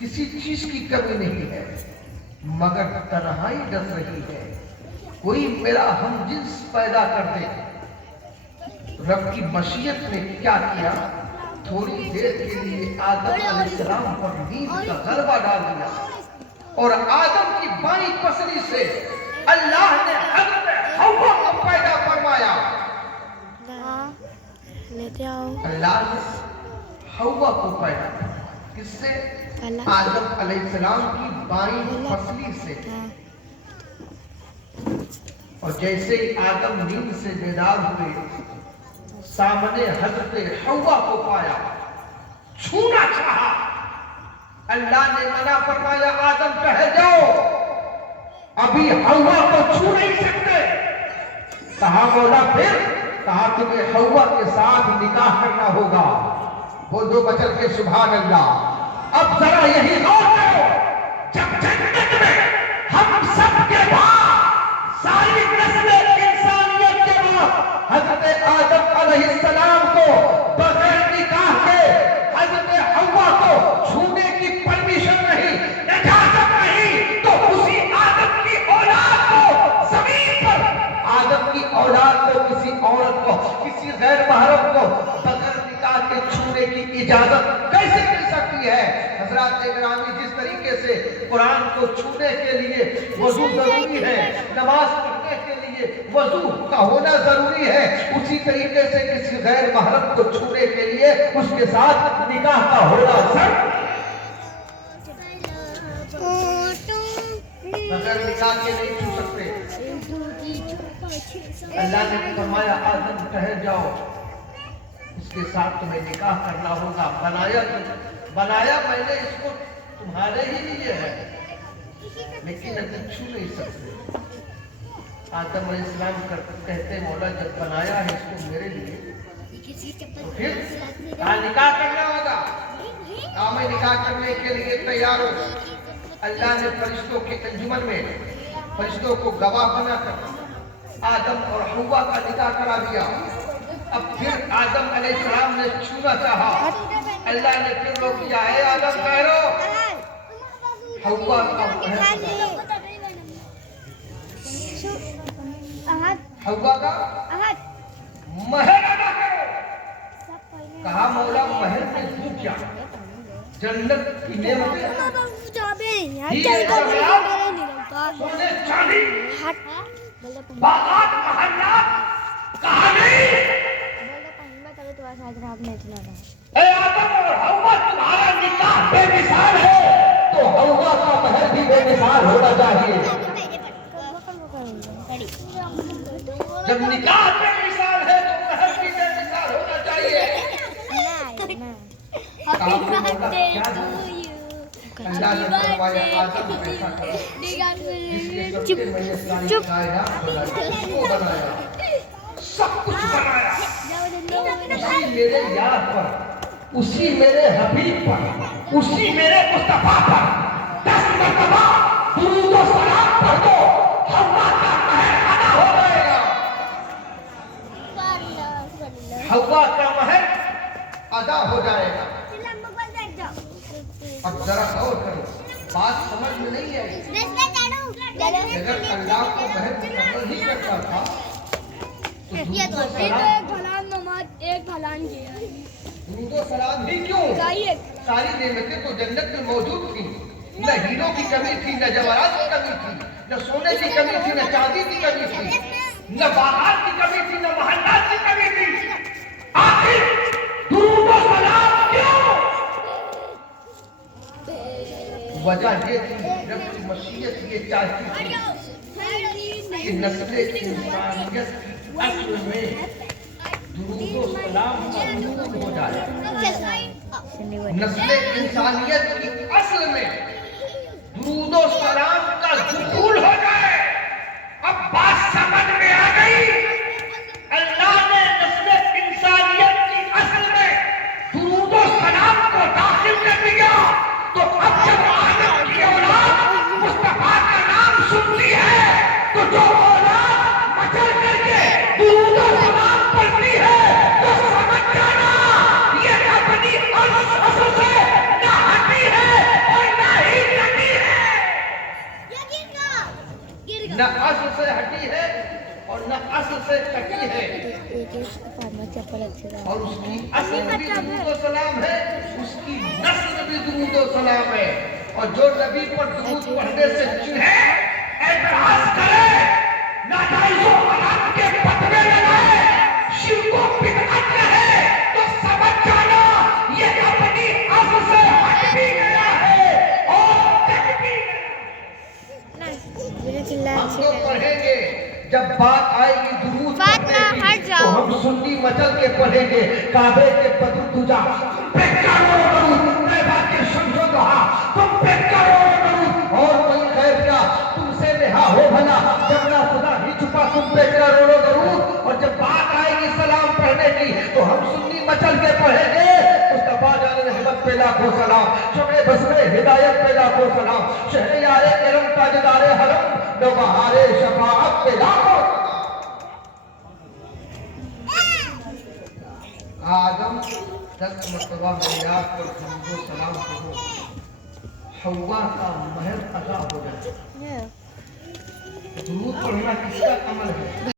کسی چیز کی کمی نہیں ہے، مگر تنہائی ڈس رہی ہے۔ کوئی میرا ہم جنس پیدا کر دے۔ رب کی مشیت نے کیا کیا، تھوڑی دیر کے لیے آدم علیہ السلام پر نیند کا غلبہ ڈال دیا، اور آدم کی بائیں پسلی سے اللہ نے حضرت حوا کو پیدا فرمایا۔ اللہ نے حوا کو پیدا فرمایا کس سے؟ آدم علیہ السلام کی بائیں پسلی سے۔ اور جیسے ہی آدم نیند سے بیدار ہوئے، سامنے حضرت حوا کو پایا، چھونا چاہا۔ اللہ نے منع فرمایا آدم ٹہل جاؤ، ابھی حوا کو چھو نہیں سکتے۔ کہا مولا پھر؟ کہا تمہیں حوا کے ساتھ نکاح کرنا ہوگا۔ بولو بچل کے سبحان اللہ۔ اب ذرا یہی غور کرو، جب جنت میں ہم سب کے بعد ساری نسل انسانیت کے بعد حضرت آدم علیہ السلام کو بغیر نکاح کے حضرت حوا کو چھونے کی پرمیشن نہیں، اجازت نہیں، تو اسی آدم کی اولاد کو زمین پر، آدم کی اولاد کو کسی عورت کو، کسی غیر محرم کو بغیر نکاح کے چھونے کی اجازت کیسے مل سکتی ہے؟ حضرات گرامی، جس طریقے سے قرآن کو چھونے کے لیے وضو ضروری ہے، نماز پڑھنے کے لیے وضو کا ہونا ضروری ہے، اسی طریقے سے کسی غیر محرم کو چھونے کے لیے اس کے ساتھ نکاح کا ہونا ضروری ہے۔ بغیر نکاح کے نہیں چھو سکتے۔ اللہ نے فرمایا آدم ٹہل جاؤ، اس کے ساتھ تمہیں نکاح کرنا ہوگا۔ بنایا میں نے اس کو تمہارے ہی لیے ہے، لیکن ابھی چھو نہیں سکتے۔ آدم علیہ السلام کہتے مولا جب بنایا ہے اس کو میرے لیے، تو پھر نکاح کرنا ہوگا۔ میں نکاح کرنے کے لیے تیار ہوں۔ اللہ نے فرشتوں کے انجمن میں فرشتوں کو گواہ بنا کر آدم اور حوا کا نکاح کرا دیا۔ اب پھر آدم علیہ السلام نے چھونا چاہا، اللہ نے پھر روک دیا، اے آدم ٹھہرو، حوا کا حوا کا مہر ادا کرو۔ کہا مولا مہر میں دوں کیا؟ جنت کی نعمتیں، سونے چاندی، باغات محلات، کہا نہیں۔ اے آدم اور حوا تمہارا نکاح بے مثال ہے، تو حوا کا مہر بھی بے مثال ہونا چاہیے۔ جب نکاح بے مثال ہے تو مہر بھی بے مثال ہونا چاہیے۔ اللہ نے فرمایا آدم ایسا کرو، جس کے سب سے میں نے ساری کائنات بنائی، اس کو بنایا، سب کچھ بنایا، اسی میرے یار پر، اسی میرے حبیب پر، اسی میرے مصطفیٰ پر 10 مرتبہ درود و سلام پڑھ دو، حوا کا مہر ادا ہو جائے گا۔ حوا کا مہر ادا ہو جائے گا۔ اب ذرا غور کرو، بات سمجھ میں نہیں آئی۔ اگر اللہ کو مہر مکمل ہی کرتا تھا تو درود و سلام ہی کیوں؟ ساری نعمتیں تو جنت میں موجود تھیں، نہ ہیروں کی کمی تھی، نہ جواہرات کی کمی تھی، نہ سونے کی کمی تھی، نہ چاندی کی کمی تھی، نہ باغات کی کمی تھی، نہ محلات کی کمی تھی۔ آخر درود و سلام کیوں؟ وجہ یہ تھی، رب کی مشیت یہ چاہتی تھی کہ نسل انسانیت کی اصل میں درود و سلام کا نور ہو جائے۔ نسل انسانیت کی اصل میں درود و سلام کا دخول ہو جائے۔ اب بات سمجھ میں آ گئی۔ اللہ نے نسل انسانیت کی اصل میں درود و سلام کو داخل کر دیا، تو اب جب آدم کی اولاد مصطفیٰ کا نام سنتی ہے تو جو اولاد مچل کر کے درود و سلام پڑھتی ہے تو سمجھ جانا یہ اپنی اصل سے نہ ہٹی ہے، اور اس کی اصل بھی درود و سلام ہے، اس کی نسل بھی درود و سلام ہے. اور جو نبی پر درود پڑھنے سے چڑھے، اعتراض کرے، ناجائز و حرام کے فتوے لگائے، شرک و بدعت کہے، تو سمجھ جانا یہ اپنی اصل سے ہٹ بھی گیا ہے اور کٹ بھی گیا. ہم تو پڑھیں گے، جب بات آئے گی درود پڑھنے کی تو ہم سنی مچل کے پڑھیں گے. کعبے کے بدر تجا تم پہ کروڑوں درود، طیبہ کے شمس و ضحیٰ تم پہ کروڑوں درود، اور کوئی غیر کیا تم سے رہا ہو بھلا، جب نہ خدا ہی چھپا تم پہ کروڑوں درود. اور جب بات آئے گی سلام پڑھنے کی تو ہم سنی مچل کے پڑھیں گے. مصطفیٰ جان رحمت پہ لاکھوں سلام، شمع بزم ہدایت پہ لاکھوں سلام، شہریار کرم تاجدار حرم نوبہار شفاعت پہ لاکھوں. آدم 10 مرتبہ معراج پر حمد و سلام کرو، حوا کا مہر ادا ہو جائے. درود پڑھنا کس کا عمل ہے؟